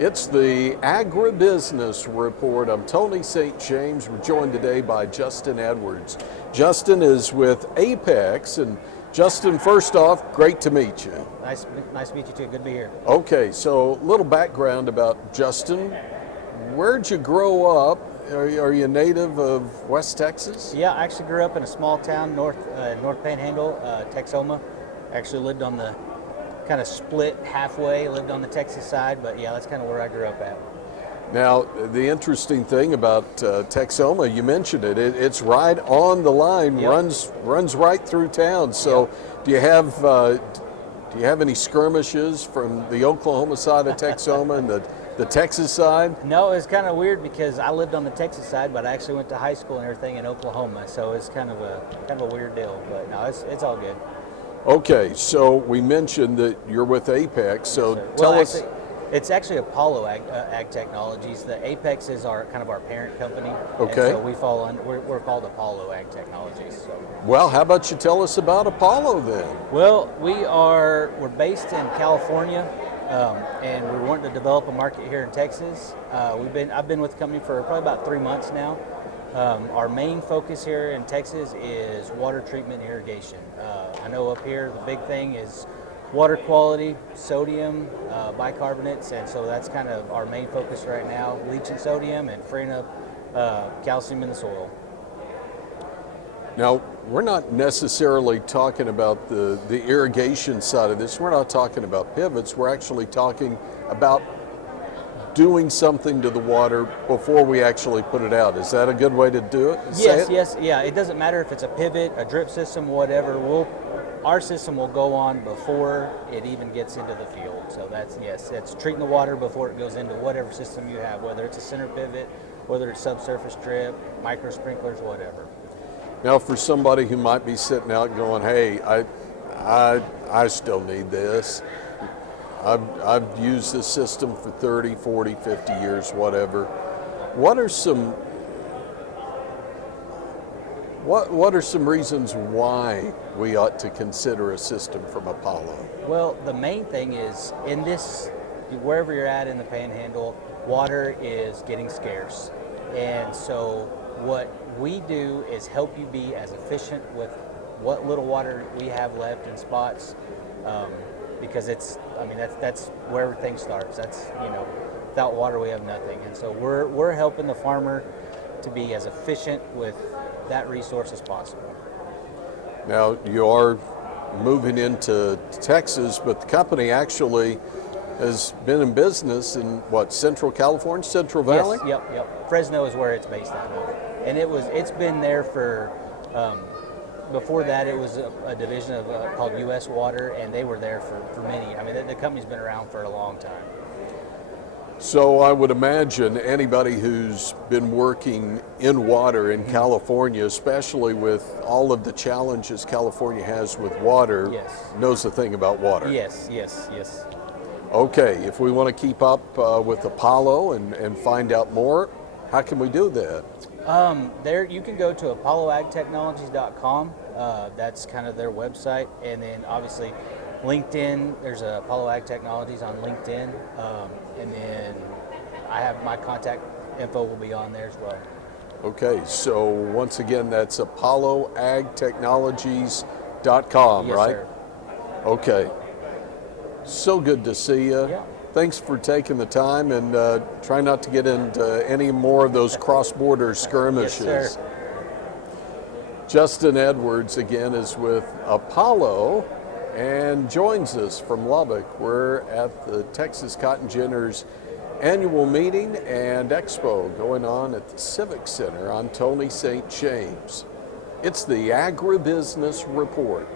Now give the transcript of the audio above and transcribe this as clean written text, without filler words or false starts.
It's the Agribusiness Report. I'm Tony St. James. We're joined today by Justin Edwards. Justin is with Apex. And Justin, first off, great to meet you. Nice to meet you too. Good to be here. Okay, so a little background about Justin. Where'd you grow up? Are you a native of West Texas? Yeah, I actually grew up in a small town, North Panhandle, Texoma. Actually lived on the kind of split halfway, lived on the Texas side, but yeah, that's kind of where I grew up at. Now, the interesting thing about Texoma, you mentioned it, it's right on the line, Yep. runs right through town. So Yep. do you have any skirmishes from the Oklahoma side of Texoma and the Texas side? No, it's kind of weird because I lived on the Texas side, but I actually went to high school and everything in Oklahoma, so it's kind of a weird deal. But no, it's all good. Okay, so we mentioned that you're with Apex, so Yes, tell well, us. actually, it's actually Apollo Ag Technologies. The Apex is our parent company. Okay. And so we fall under, we're called Apollo Ag Technologies. So. Well, how about you tell us about Apollo then? Well, we're based in California, and we're wanting to develop a market here in Texas. I've been with the company for probably about 3 months now. Our main focus here in Texas is water treatment and irrigation. I know up here the big thing is water quality, sodium, bicarbonates, and so that's kind of our main focus right now, leaching sodium and freeing up calcium in the soil. Now, we're not necessarily talking about the irrigation side of this. We're not talking about pivots. We're actually talking about doing something to the water before we actually put it out. Is that a good way to do it? Yes, yeah. It doesn't matter if it's a pivot, a drip system, whatever. Our system will go on before it even gets into the field. So that's treating the water before it goes into whatever system you have, whether it's a center pivot, whether it's subsurface drip, micro sprinklers, whatever. Now, for somebody who might be sitting out going, hey, I still need this. I've used this system for 30, 40, 50 years, whatever. What are some reasons why we ought to consider a system from Apollo? Well, the main thing is in this, wherever you're at in the Panhandle, water is getting scarce. And so what we do is help you be as efficient with what little water we have left in spots. Because that's where everything starts. That's, without water we have nothing. And so we're helping the farmer to be as efficient with that resource as possible. Now, you are moving into Texas, but the company actually has been in business in Central California, Central Valley? Yes, yep. Fresno is where it's based out of. And it's been there for before that, it was a division of called U.S. Water, and they were there for many. The company's been around for a long time. So I would imagine anybody who's been working in water in California, especially with all of the challenges California has with water, Yes. knows a thing about water. Yes. Okay, if we want to keep up with Apollo and find out more, how can we do that? There you can go to apolloagtechnologies.com. That's kind of their website, and then obviously LinkedIn. There's a Apollo Ag Technologies on LinkedIn, and then I have my contact info will be on there as well. Okay, so once again, that's apolloagtechnologies.com, Yes, right? sir. Okay. So good to see you. Yeah. Thanks for taking the time, and try not to get into any more of those cross-border skirmishes. Yes, sir. Justin Edwards, again, is with Apollo and joins us from Lubbock. We're at the Texas Cotton Ginners annual meeting and expo going on at the Civic Center. I'm Tony St. James. It's the Agribusiness Report.